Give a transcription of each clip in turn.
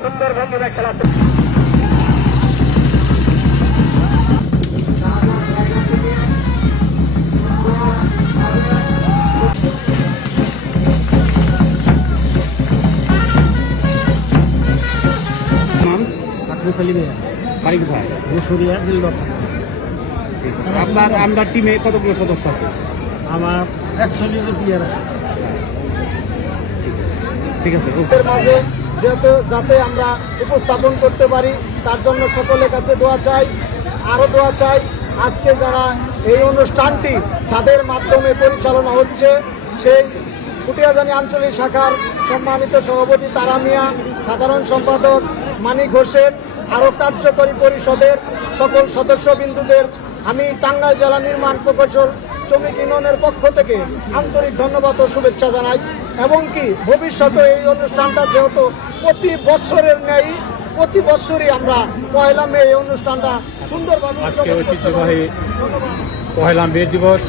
সুন্দর ভঙ্গিমা খেলা আপনার আমরা টিমে কতগুলো সদস্য আছে? আমার 100 প্লেয়ার আছে। ঠিক আছে, মাঝে যাতে আমরা উপস্থাপন করতে পারি তার জন্য সকলের কাছে দোয়া চাই, আরও দোয়া চাই। আজকে যারা এই অনুষ্ঠানটি যাদের মাধ্যমে পরিচালনা হচ্ছে সেই কুটিয়াজানি আঞ্চলিক শাখার সম্মানিত সভাপতি তারা মিয়া, সাধারণ সম্পাদক মানিক হোসেন, আরও কার্যকরী পরিষদের সকল সদস্যবিন্দুদের আমি টাঙ্গাইল জেলা নির্মাণ প্রকৌশল শ্রমিক ইউনিয়নের পক্ষ থেকে আন্তরিক ধন্যবাদ ও শুভেচ্ছা জানাই। এবং কি ভবিষ্যতে এই অনুষ্ঠানটা যেহেতু প্রতি বছরের ন্যায় প্রতি বছরই আমরা পয়লা মে এই অনুষ্ঠানটা সুন্দরভাবে আজকে ঐতিহ্যবাহী পয়লা মে দিবস,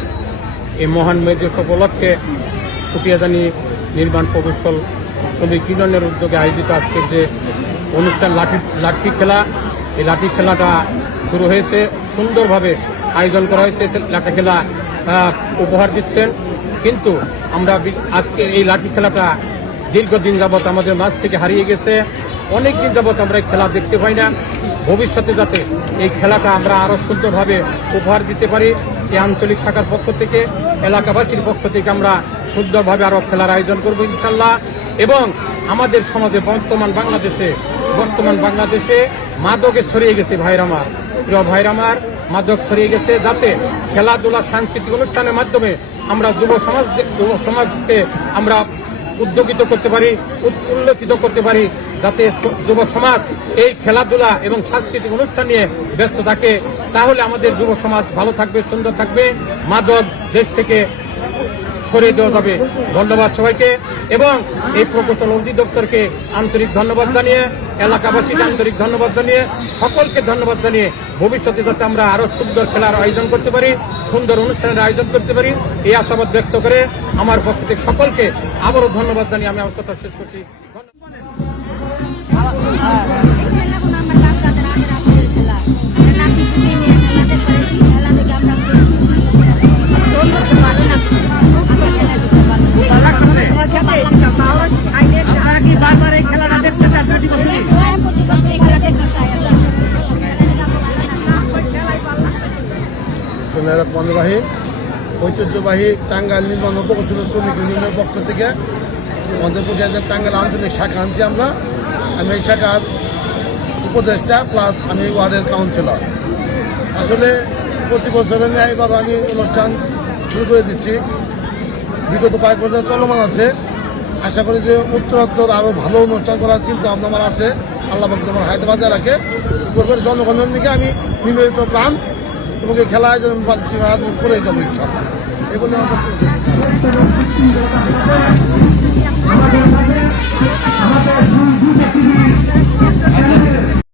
এই মহান মে দিবস উপলক্ষে কুটিয়াজানি নির্মাণ প্রকৌশল শ্রমিক ইউনিয়নের উদ্যোগে আয়োজিত আজকের যে অনুষ্ঠান লাঠি খেলা, এই লাঠি খেলাটা শুরু হয়েছে, সুন্দরভাবে আয়োজন করা হয়েছে। লাঠি খেলা উপহার দিচ্ছেন, কিন্তু আমরা আজকে এই লাঠি খেলাটা দীর্ঘদিন যাবৎ আমাদের মাঝ থেকে হারিয়ে গেছে। অনেক দিন যাবৎ আমরা এই খেলা দেখতে পাই না। ভবিষ্যতে যাতে এই খেলাটা আমরা আরও সুন্দরভাবে উপহার দিতে পারি, এই আঞ্চলিক শাখার পক্ষ থেকে এলাকাবাসীর পক্ষ থেকে আমরা সুন্দরভাবে আরও খেলার আয়োজন করব ইনশাল্লাহ। এবং আমাদের সমাজে বর্তমান বাংলাদেশে মাদকে ছড়িয়ে গেছে ভাইরামার, প্রিয় ভাইরামার, মাদক ছড়িয়ে গেছে, যাতে খেলাধুলা সাংস্কৃতিক অনুষ্ঠানের মাধ্যমে আমরা যুব সমাজকে আমরা উদ্যোগিত করতে পারি, উন্নতিত করতে পারি, যাতে যুব সমাজ এই খেলাধুলা এবং সাংস্কৃতিক অনুষ্ঠান নিয়ে ব্যস্ত থাকে। তাহলে আমাদের যুব সমাজ ভালো থাকবে, সুন্দর থাকবে, মাদক দেশ থেকে সরিয়ে দেওয়া যাবে। ধন্যবাদ সবাইকে এবং এই প্রকৌশল অধিদপ্তরকে আন্তরিক ধন্যবাদ জানিয়ে, এলাকাবাসীকে আন্তরিক ধন্যবাদ জানিয়ে, সকলকে ধন্যবাদ জানিয়ে ভবিষ্যতে যাতে আমরা আরো সুন্দর খেলার আয়োজন করতে পারি, সুন্দর অনুষ্ঠানের আয়োজন করতে পারি, এই আশাবাদ ব্যক্ত করে আমার পক্ষ থেকে সকলকে আবারও ধন্যবাদ জানিয়ে আমি আমার কথা শেষ করছি। ঐতিহ্যবাহী টাঙ্গাইল নির্মাণ প্রকৌশল শ্রমিক ইউনিয়নের পক্ষ থেকে আমাদের কুটিয়াজানি টাঙ্গাইল আঞ্চলিক শাখা আনছি আমি এই শাখার উপদেষ্টা প্লাস আমি ওয়ার্ডের কাউন্সিলর। আসলে প্রতি বছরের ন্যায় এবার আমি অনুষ্ঠান শুরু করে দিচ্ছি, বিগত কয়েক বছর চলমান আছে। আশা করি যে উত্তরোত্তর আরও ভালো অনুষ্ঠান করার চিন্তা ভাবনা আমার আছে। আল্লাহ আমার হায়দ্রাবাদ এলাকে জনগণের দিকে আমি নিবেদিত প্রাণ এবং এই খেলা আয়োজন করে যাবো ইনশাআল্লাহ। এই বলে আমার